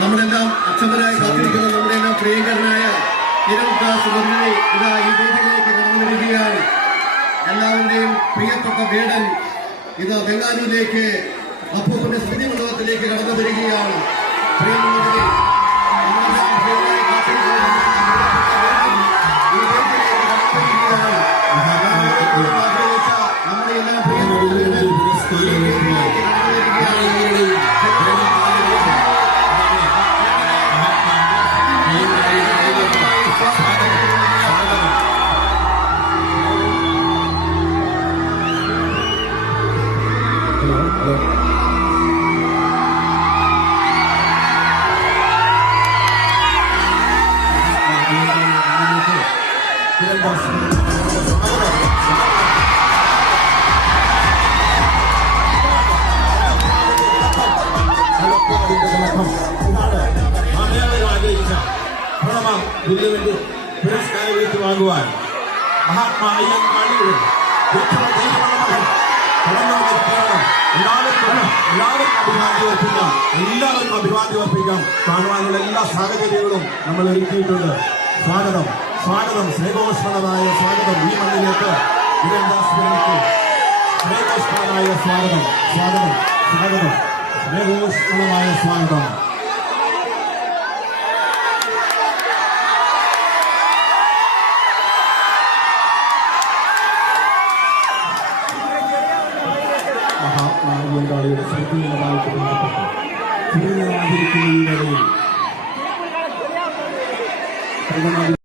നമ്മളെല്ലാം അക്ഷമരായി കാത്തിരിക്കുന്ന നമ്മുടെയെല്ലാം പ്രിയങ്കരനായ കിരൺദാസ് മുരളി ഇതാ ഈ വേദിയിലേക്ക് കടന്നു വരികയാണ്. എല്ലാവരുടെയും പ്രിയപ്പെട്ട വേടൻ ഇതാ ബംഗാളിയിലേക്ക് അപ്പൂപ്പന്റെ സ്മൃതി മണ്ഡപത്തിലേക്ക് കടന്നു വരികയാണ്. പ്രിയമുള്ളവരെ, നമ്മളെല്ലാം കാത്തിരിക്കുന്ന ഈ വേദിയിലേക്ക് കടന്നു വരികയാണ്. നമ്മുടെയെല്ലാം പ്രിയപ്പെട്ട വേടൻ ഈ വേദിയിലേക്ക് കടന്നു വരികയാണ്. പുരസ്കാരം ഏറ്റുവാങ്ങുവാൻ മഹാത്മാ അയ്യങ്കാളിയുടെ എല്ലാവർക്കും അഭിവാദ്യം അർപ്പിക്കാം. കാണുവാനുള്ള എല്ലാ സാഹചര്യങ്ങളും നമ്മൾ ഒരുക്കിയിട്ടുണ്ട്. സ്വാഗതം, സ്വാഗതം, സ്നേഹോഷ്മളമായ സ്വാഗതം. ഈ മണ്ണിലേക്ക് കിരൺദാസ് മുരളിക്ക് സ്നേഹോഷ്മളമായ സ്വാഗതം, സ്വാഗതം, സ്വാഗതം, സ്നേഹോഷ്മളമായ സ്വാഗതം. മഹാത്മാ അയ്യങ്കാളിയുടെ സ്മൃതിയുമായിട്ട് ബന്ധപ്പെട്ട് തിരുനാതിരിക്കുന്ന ഈ വേളയിൽ